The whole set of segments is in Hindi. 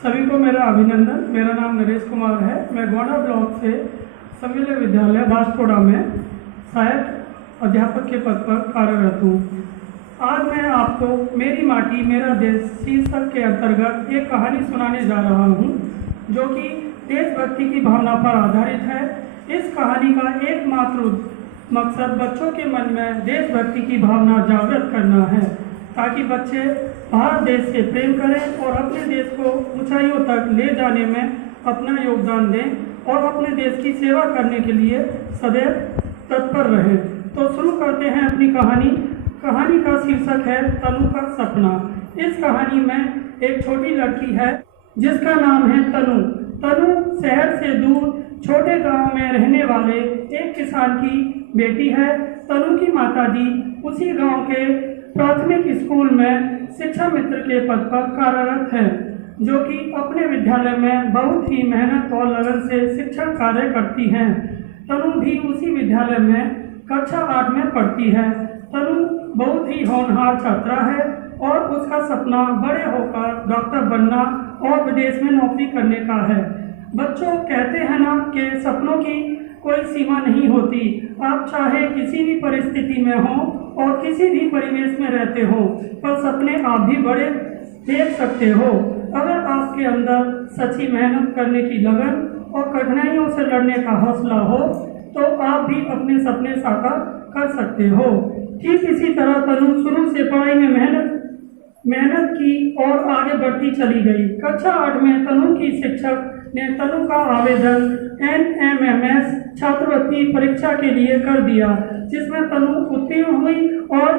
सभी को मेरा अभिनंदन। मेरा नाम नरेश कुमार है। मैं गोंडा ब्लॉक से संविलिय विद्यालय बांसकोड़ा में सहायक अध्यापक के पद पर कार्यरत हूँ। आज मैं आपको मेरी माटी मेरा देश शीर्षक के अंतर्गत एक कहानी सुनाने जा रहा हूँ जो कि देशभक्ति की भावना पर आधारित है। इस कहानी का एकमात्र मकसद बच्चों के मन में देशभक्ति की भावना जागृत करना है ताकि बच्चे भारत देश से प्रेम करें और अपने देश को ऊंचाइयों तक ले जाने में अपना योगदान दें और अपने देश की सेवा करने के लिए सदैव तत्पर रहें। तो शुरू करते हैं अपनी कहानी। कहानी का शीर्षक है तनु का सपना। इस कहानी में एक छोटी लड़की है जिसका नाम है तनु। तनु शहर से दूर छोटे गांव में रहने वाले एक किसान की बेटी है। तनु की माताजी उसी गांव के प्राथमिक स्कूल में शिक्षा मित्र के पद पर कार्यरत है, जो कि अपने विद्यालय में बहुत ही मेहनत और लगन से शिक्षण कार्य करती हैं। तनु भी उसी विद्यालय में कक्षा 8 में पढ़ती है। तनु बहुत ही होनहार छात्रा है और उसका सपना बड़े होकर डॉक्टर बनना और विदेश में नौकरी करने का है। बच्चों कहते हैं ना कि सपनों की कोई सीमा नहीं होती। आप चाहे किसी भी परिस्थिति में हो और किसी भी परिवेश में रहते हो, पर सपने आप भी बड़े देख सकते हो। अगर आपके अंदर सच्ची मेहनत करने की लगन और कठिनाइयों से लड़ने का हौसला हो तो आप भी अपने सपने साकार कर सकते हो। ठीक इसी तरह तनु शुरू से पढ़ाई में मेहनत की और आगे बढ़ती चली गई। कक्षा 8 में तनु की शिक्षक ने तनु का आवेदन NMMS छात्रवृत्ति परीक्षा के लिए कर दिया, जिसमें तनु उत्तीर्ण हुई और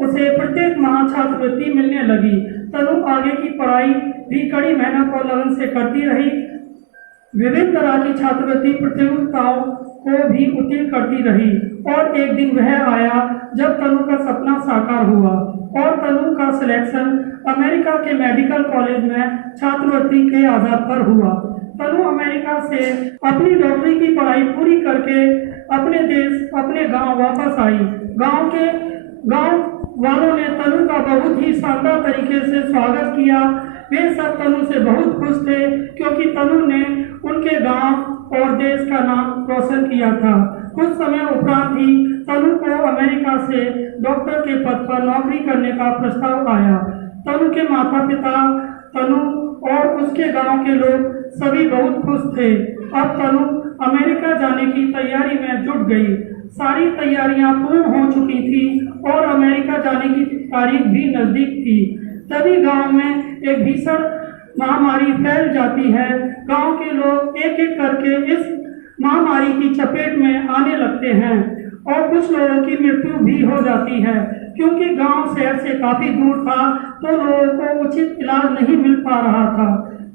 उसे प्रत्येक माह छात्रवृत्ति मिलने लगी। तनु आगे की पढ़ाई भी कड़ी मेहनत और लगन से करती रही। विभिन्न तरह की छात्रवृत्ति प्रतियोगिताओं को भी उत्तीर्ण करती रही और एक दिन वह आया जब तनु का सपना साकार हुआ और तनु का सिलेक्शन अमेरिका के मेडिकल कॉलेज में छात्रवृत्ति के आधार पर हुआ। तनु अमेरिका से अपनी डॉक्टरी की पढ़ाई पूरी करके अपने देश अपने गांव वापस आई। गांव वालों ने तनु का बहुत ही शानदार तरीके से स्वागत किया। वे सब तनु से बहुत खुश थे क्योंकि तनु ने उनके गांव और देश का नाम रोशन किया था। कुछ समय उपरांत ही तनु को अमेरिका से डॉक्टर के पद पर नौकरी करने का प्रस्ताव आया। तनु के माता पिता, तनु और उसके गांव के लोग सभी बहुत खुश थे। अब तनु अमेरिका जाने की तैयारी में जुट गई। सारी तैयारियां पूर्ण हो चुकी थी और अमेरिका जाने की तारीख भी नजदीक थी। तभी गांव में एक भीषण महामारी फैल जाती है। गांव के लोग एक एक करके इस महामारी की चपेट में आने लगते हैं और कुछ लोगों की मृत्यु भी हो जाती है। क्योंकि गांव शहर से काफी दूर था तो लोगों को उचित इलाज नहीं मिल पा रहा था।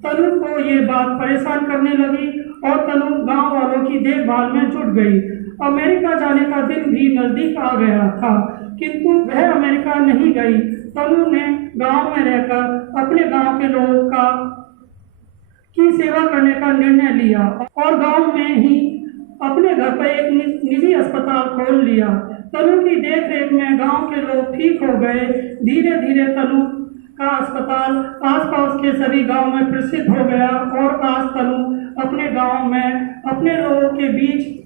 तनु को ये बात परेशान करने लगी और तनु गांव वालों की देखभाल में जुट गई। अमेरिका जाने का दिन भी नजदीक आ गया था, किंतु वह अमेरिका नहीं गई। तनु ने गांव में रहकर अपने गांव के लोगों की सेवा करने का निर्णय लिया और गांव में ही अपने घर पर एक निजी अस्पताल खोल लिया। तनु की देखरेख में गांव के लोग ठीक हो गए। धीरे धीरे तनु का अस्पताल आसपास के सभी गांव में प्रसिद्ध हो गया और आज तनु अपने गांव में अपने लोगों के बीच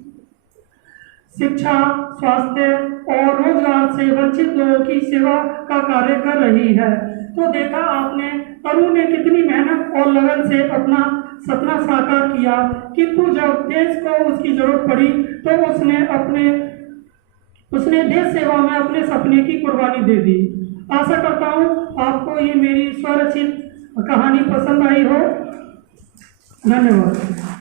शिक्षा, स्वास्थ्य और रोजगार से वंचित लोगों की सेवा का कार्य कर रही है। तो देखा आपने, तनु ने कितनी मेहनत और लगन से अपना सपना साकार किया, किंतु जब देश को उसकी जरूरत पड़ी तो उसने देश सेवा में अपने सपने की कुर्बानी दे दी। आशा करता हूँ आपको ये मेरी स्वरचित कहानी पसंद आई हो। धन्यवाद।